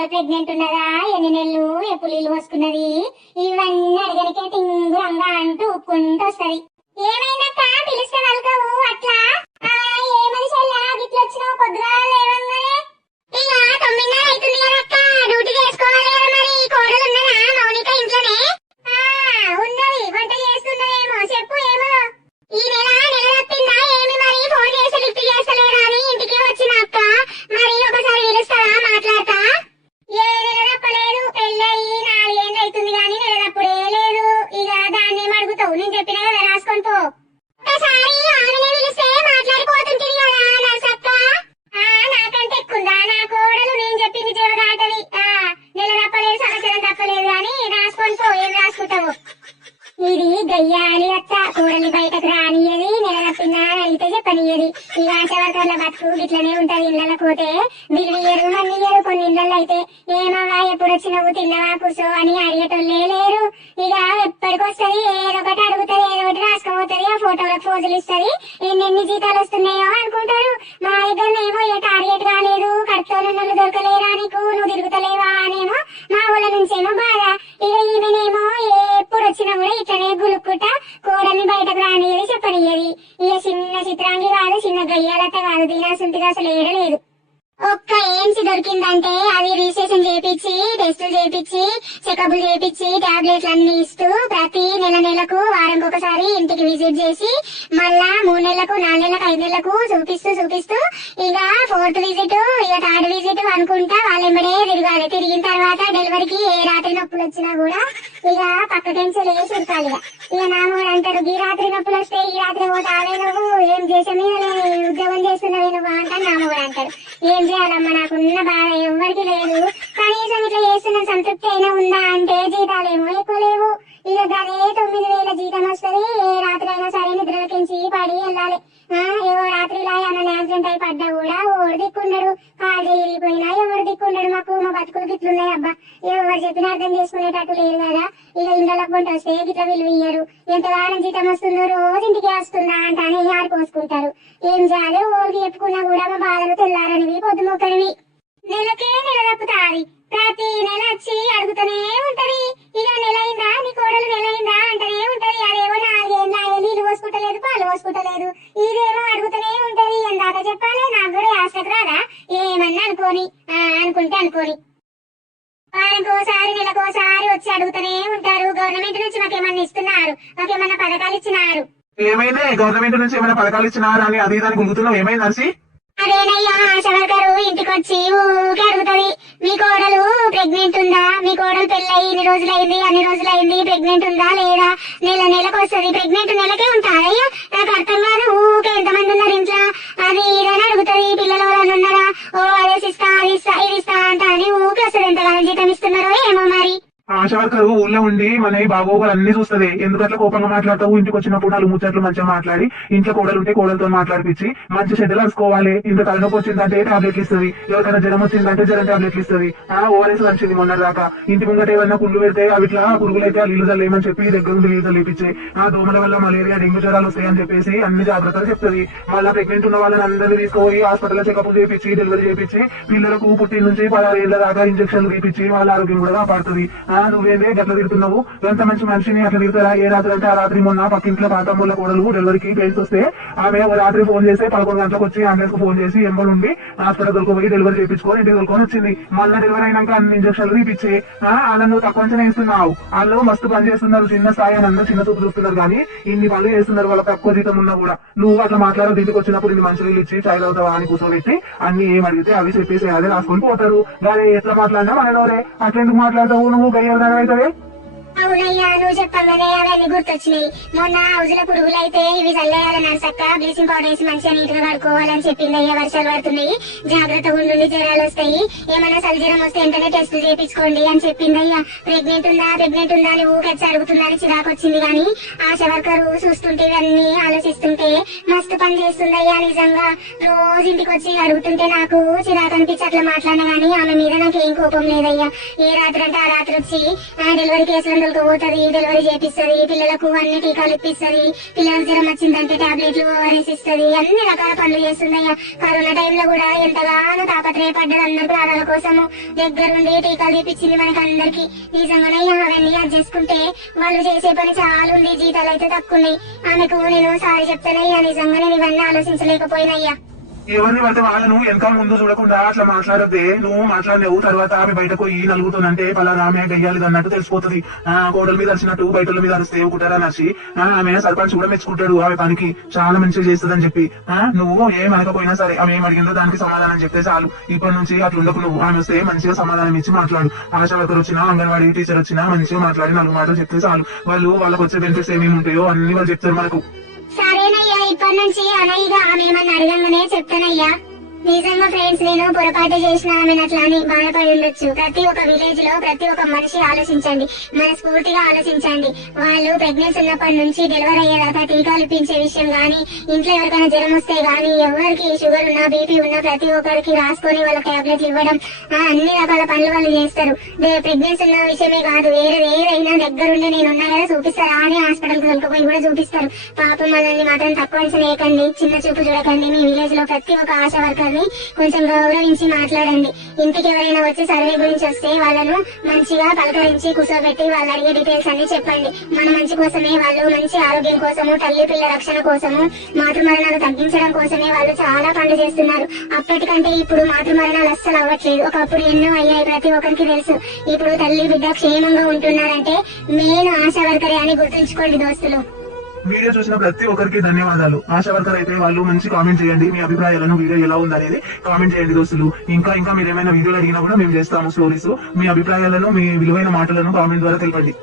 ఎవరో ప్రెగ్నెంట్ ఉన్నదా ఎన్ని నెలలు? ఎప్పుడు నీళ్ళు వస్తున్నది ఇవన్నీ అడగనికే టింగురంగా అంటూ ఉప్పుకుంటూ వస్తుంది. ఏమైంది? నేను చెప్పిన కదా రాసుకుంటూ. ఒకసారి ఆమెనే పిలిస్తే మాట్లాడిపోతుంటుంది కదా నర్సక్క? ఆ నాకంటే ఎక్కుందా నా కోడలు నేను చెప్పింది చెవగాటది ఆ నెల తప్పలేదు సంవత్సరం తప్పలేదు కానీ రాసుకొని పో ఏం రాసుకుంటావు? ఇది గయ్యాలి అత్త కూడలి బయటకు రానియది నెల తప్పిందా అని అయితే చెప్పనియది ఈ ఆశ ఆశవర్కర్ల బతుకు ఇట్లనే ఉంటది ఇళ్ళకి పోతే బిల్లు ఇయ్యరు మన్ని ఇయ్యరు ఇళ్ళల్లో అయితే ఏమవా ఎప్పుడు వచ్చినవు తిన్నవా కూర్చో అని అడిగేటోళ్ళే లేరు. ఇక ఎప్పటికొస్తుంది? ఏదో ఒకటి అడుగుతుంది ఏదో ఒకటి రాసుకోబోతుంది ఆ ఫోటోలకు ఫోజులు ఇస్తుంది. ఎన్నెన్ని జీతాలు వస్తున్నాయో అనుకుంటారు. మా దగ్గర ఏమో ఏ టార్గెట్ కాలేదు. కడుపుతోనున్నోళ్ళు దొరకలేరా నీకు? నువ్వు తిరుగుతలేవా అనేమో మా ఊళ్ళ నుంచేమో బాధ. ఇక ఈమెనేమో ఎప్పుడు వచ్చినా కూడా ఇట్లనే గులుక్కుట కోడల్ని బయటకు రానియది చెప్పనియది ఇక చిన్న చిత్రాంగి కాదు చిన్న గయ్యాలత కాదు. దీనాసుంటిగా అసలు ఏడలేదు ఒక్క ఏంసి దొరికిందంటే అది రిజిస్ట్రేషన్ చేపించి టెస్టులు చేపించి చెకప్లు చేపించి టాబ్లెట్లు అన్ని ఇస్తూ ప్రతి నెల నెలకు వారంకి ఒకసారి ఇంటికి విజిట్ చేసి మళ్ళా మూడు నెలలకు నాలుగు నెలలకు ఐదు నెలలకు చూపిస్తూ చూపిస్తూ ఇక ఫోర్త్ విజిట్ ఇక థర్డ్ విజిట్ అనుకుంటా వాళ్ళెంబడే తిరగాలి. తిరిగిన తర్వాత డెలివరీకి ఏ రాత్రి నొప్పులు వచ్చినా కూడా ఇక పక్కకెంచి లేచి ఉరకాలి ఇక. ఇక అంటారు ఈ రాత్రి నొప్పులు వస్తే ఈ రాత్రి పోతే పోతావే నువ్వు ఏం చేసామే ఉద్యోగం చేస్తున్నావే నువ్వు అంటాను నా అంటారు. ఏం చేయాలమ్మా నాకున్న బాధ ఎవరికి లేదు. కనీసం ఇట్లా చేస్తున్న సంతృప్తి అయినా ఉందా అంటే జీతాలేమో ఎక్కువ లేవు. ఇక గదే తొమ్మిది ఎవరు చేసుకునేటట్టు లేదు కదా? ఇక ఇండ్లకు పంట వస్తే గిట్ల విలువ ఇయ్యరు. ఎంత వారం జీతం వస్తుందో రోజు ఇంటికి వస్తుందా అంటానే ఆడుకోసుకుంటారు ఏం చేయాలి? ఊరికి చెప్పుకున్నా కూడా మా బాధలు తెల్లారనివి పొద్దుమొక్కనివి నెలకే నెల తప్పుతాది. ప్రతి నెల వచ్చి అడుగుతూనే ఉంటది. ఇక నెల అయిందా? నీ కోడలు నెల అయిందా? అంటనే ఉంటది. అదేమో నాలుగేళ్ళ నీళ్ళు పోసుకుంటలేదు పాలు పోసుకుంటలేదు. ఇదేమో అడుగుతూనే ఉంటది. ఎందాక చెప్పాలి నాకు కూడా ఆశకు రాదా? ఏమన్నా అనుకోని. అనుకుంటే అనుకోని. వారంకోసారి నెలకోసారి వచ్చి అడుగుతూనే ఉంటారు. గవర్నమెంట్ నుంచి మాకేమన్నా ఇస్తున్నారు? మాకేమన్నా పథకాలు ఇచ్చినారు? ఏమైంది? గవర్నమెంట్ నుంచి ఏమైనా పథకాలు ఇచ్చినారా అని అది దానికి గుర్తున్నావు ఏమైంది నర్సి? అదేనయ్యా ఆశ వర్కరు ఇంటికి వచ్చి ఊకే అడుగుతది. మీ కోడలు ప్రెగ్నెంట్ ఉందా? మీ కోడలు పెళ్ళయి ఇన్ని రోజులైంది అన్ని రోజులైంది ప్రెగ్నెంట్ ఉందా లేదా? నెల నెలకు వస్తుంది ప్రెగ్నెంట్ నెలకే ఉంటారయ్యా నాకు అర్థం కాదు ఊకే ఆశా వర్కర్ ఊళ్ళో ఉండి మన బాగోగులు అన్ని చూస్తది. ఎందుకట్లా కోపంగా మాట్లాడతావు? ఇంటికి వచ్చినప్పుడు నాలుగు ముచ్చట్లు మంచిగా మాట్లాడి ఇంట్లో కోడలు ఉంటే కోడలతో మాట్లాడిపించి మంచి షెడ్యూల్ అనుకోవాలి ఇంత తలనొప్పి వచ్చిందంటే టాబ్లెట్లు ఇస్తుంది. ఎవరికైనా జ్వరం వచ్చిందంటే జ్వరం టాబ్లెట్లు ఇస్తుంది. ఆ ఓఆర్ఎస్ వచ్చింది మొన్న దాకా ఇంటి ముంగట ఏమైనా కుళ్ళు పెడితే అవి ఇట్లా పురుగులు అయితే నీళ్ళు చల్లేమని చెప్పి దగ్గర నుండి నీళ్ళు చల్లిపించి ఆ దోమల వల్ల మలేరియా డెంగ్యూ జ్వరాలు వస్తాయని చెప్పేసి అన్ని జాగ్రత్తలు చెప్తుంది. మళ్ళీ ప్రెగ్నెంట్ ఉన్న వాళ్ళని అందరినీ తీసుకుపోయి హాస్పిటల్ చెకప్ చేపించి డెలివరీ చేపించి పిల్లలకు పుట్టిన నుంచి పదహారు ఏళ్ళ దాకా ఇంజక్షన్లు తీపించి వాళ్ళ ఆరోగ్యం కూడా కాపాడుతుంది. ఆ నువ్వేదే గట్ల తిడుతున్నావు? ఎంత మంచి మనిషిని అట్లా తిడతారా? ఏ రాత్రి అంటే ఆ రాత్రి మొన్న పక్కింట్లో పాతమ్మల కోడలు డెలివరీకి పెయిన్స్ వస్తే ఆమె ఓ రాత్రి ఫోన్ చేసి పదకొండు గంటలకు వచ్చి అంబులెన్స్ ఫోన్ చేసి ఎంబడి ఉండి హాస్పిటల్ పోయి డెలివరీ చేయించుకొని ఇంటికి దొరుకొని వచ్చింది. మళ్ళీ డెలివరీ అయినాక అన్ని ఇంజక్షన్లు తీపిచ్చి. ఆ, నువ్వు తక్కువ అంచనా వేస్తున్నావు. వాళ్ళు మస్తు పని చేస్తున్నారు. చిన్న స్థాయి అని అందరూ చిన్న చూపు చూస్తున్నారు కానీ ఇన్ని పనులు చేస్తున్నారు వాళ్ళకి తక్కువ జీతం ఉన్నా కూడా. నువ్వు అట్లా మాట్లాడదు ఇంటికి వచ్చినప్పుడు ఇన్ని మంచి నీళ్ళు ఇచ్చి చాయ్ అవుతావా అని కూర్చోబెట్టి అన్ని ఏం అడిగితే అవి చెప్పేసి అదే రాసుకొని పోతారు. కానీ ఎట్లా మాట్లాడినా మనలోనే అట్లా ఎందుకు మాట్లాడతావు? నువ్వు గయ్యాలి అవుతావే అవునయ్యా నువ్వు చెప్పగానే అవన్నీ గుర్తొచ్చినాయి. మొన్న హౌజుల పురుగులైతే ఇవి చల్లేయాలని నర్సక్క బ్లీచింగ్ పౌడర్ వేసి మంచిగా నీట్గా కడుకోవాలని చెప్పింది అయ్యా వర్షాలు పడుతున్నాయి. జాగ్రత్తగా ఉండండి జ్వరాలు వస్తాయి. ఏమైనా సల్జరం వస్తే వెంటనే టెస్ట్ చేయించుకోండి అని చెప్పింది అయ్యా ప్రెగ్నెంట్ ఉందా ప్రెగ్నెంట్ ఉందా అని ఊకెచ్చి అడుగుతుందని చిరాకు వచ్చింది కానీ ఆశ వర్కరు చూస్తుంటే ఇవన్నీ ఆలోచిస్తుంటే మస్తు పని చేస్తుందయ్యా నిజంగా. రోజు ఇంటికి వచ్చి అడుగుతుంటే నాకు చిరాకు అనిపించి అట్లా మాట్లాడినా గానీ ఆమె మీద నాకు ఏం కోపం లేదయ్యా. ఏ రాత్రి అంటే ఆ రాత్రి వచ్చి డెలివరీ కేసులను తీసుకుపోతుంది డెలివరీ చేపిస్తుంది పిల్లలకు అన్ని టీకాలు ఇప్పిస్తుంది. పిల్లలకు జ్వరం వచ్చిందంటే టాబ్లెట్లు ఓఆర్ఎస్ ఇస్తుంది అన్ని రకాల పనులు చేస్తుంది కరోనా టైంలో కూడా ఎంతగానో తాపత్రయపడ్డది అందరి ప్రాణాల కోసము. దగ్గరుండి టీకాలు తీపిచ్చింది మనకి అందరికి నిజంగానే అవన్నీ యాడ్ చేసుకుంటే వాళ్ళు చేసే పని చాలా ఉంది జీతాలు అయితే తక్కువ ఉన్నాయి ఆమెకు నేను సారీ చెప్తానయ్యా నిజంగా నేను ఇవన్నీ ఆలోచించలేకపోయినయ్యా. ఎవరిని పడితే వాళ్ళను వెనక ముందు చూడకుండా అట్లా మాట్లాడద్దే. నువ్వు మాట్లాడినవు తర్వాత ఆమె బయటకు ఈ నలుగుతుందంటే పలానా ఆమె గయ్యాలి అన్నట్టు తెలిసిపోతుంది. ఆ కోడల మీద అరిచినట్టు బయట మీద అరిస్తే కుటారా నచ్చి ఆమె సర్పంచ్ కూడా మెచ్చుకుంటాడు ఆమె పనికి చాలా మంచిగా చేస్తుందని చెప్పి. ఆ నువ్వు ఏం అనకపోయినా సరే ఆమె ఏం అడిగిందో దానికి సమాధానం చెప్తే చాలు. ఇప్పటి నుంచి అట్లా ఉండకు నువ్వు. ఆమె వస్తే మంచిగా సమాధానం ఇచ్చి మాట్లాడు. ఆశా వర్కర్ వచ్చినా అంగన్వాడీ టీచర్ వచ్చినా మంచిగా మాట్లాడి నాలుగు మాటలు చెప్తే చాలు. వాళ్ళు వాళ్ళకి వచ్చే బెనిఫిట్స్ ఏమేమి ఉంటాయో అన్ని వాళ్ళు చెప్తారు మనకు. ఇప్పటి నుంచి అనయ్యగా ఆమె ఏమన్నా అడగంగానే చెప్తానయ్యా. నిజంగా ఫ్రెండ్స్ నేను పొరపాటు చేసిన ఆమె అట్లా అని బాధపడి ఉండొచ్చు. ప్రతి ఒక్క విలేజ్లో ప్రతి ఒక్క మనిషి ఆలోచించండి. మనస్ఫూర్తిగా ఆలోచించండి. వాళ్ళు ప్రెగ్నెన్సీ ఉన్నప్పటి నుంచి డెలివరీ అయ్యేదాకా టీకాలు ఇప్పించే విషయం గానీ ఇంట్లో ఎవరికైనా జ్వరం వస్తే గానీ ఎవరికి షుగర్ ఉన్నా బీపీ ఉన్నా ప్రతి ఒక్కరికి రాసుకొని వాళ్ళ టాబ్లెట్లు ఇవ్వడం ఆ, అన్ని రకాల పనులు వాళ్ళు చేస్తారు. ప్రెగ్నెన్సీ ఉన్న విషయమే కాదు వేరే ఏదైనా దగ్గరుండి నేను ఉన్నా కదా చూపిస్తారా అని హాస్పిటల్కి వెళ్ళకపోయి కూడా చూపిస్తారు. పాపం మనల్ని మాత్రం తక్కువ అంచనా వేయకండి చిన్న చూపు చూడకండి. మీ విలేజ్లో ప్రతి ఒక్క ఆశ వర్కర్ అది కొంచెం గౌరవించి మాట్లాడండి. ఇంటికి ఎవరైనా వచ్చి సర్వే గురించి వస్తే వాళ్ళను మంచిగా పలకరించి కూర్చోబెట్టి వాళ్ళు అడిగే డీటెయిల్స్ అన్ని చెప్పండి. మన మంచి కోసమే వాళ్ళు మంచి ఆరోగ్యం కోసము తల్లి పిల్ల రక్షణ కోసము మాతృమరణాలు తగ్గించడం కోసమే వాళ్ళు చాలా పనులు చేస్తున్నారు. అప్పటికంటే ఇప్పుడు మాతృమరణాలు అస్సలు అవ్వట్లేదు. ఒకప్పుడు ఎన్నో అయ్యాయి ప్రతి ఒక్కరికి తెలుసు. ఇప్పుడు తల్లి బిడ్డ క్షేమంగా ఉంటున్నారంటే మెయిన్ ఆశా వర్కరే అని గుర్తుంచుకోండి దోస్తులు. వీడియో చూసిన ప్రతి ఒక్కరికి ధన్యవాదాలు. ఆశా వర్కర్ అయితే వాళ్ళు మంచి కామెంట్ చేయండి. మీ అభిప్రాయాలను వీడియో ఎలా ఉందనేది కామెంట్ చేయండి దోస్తులు. ఇంకా ఇంకా మీరు ఏమైనా వీడియోలు అడిగినా కూడా మేము చేస్తాము స్టోరీస్ మీ అభిప్రాయాలను మీ విలువైన మాటలను కామెంట్ ద్వారా తెలపండి.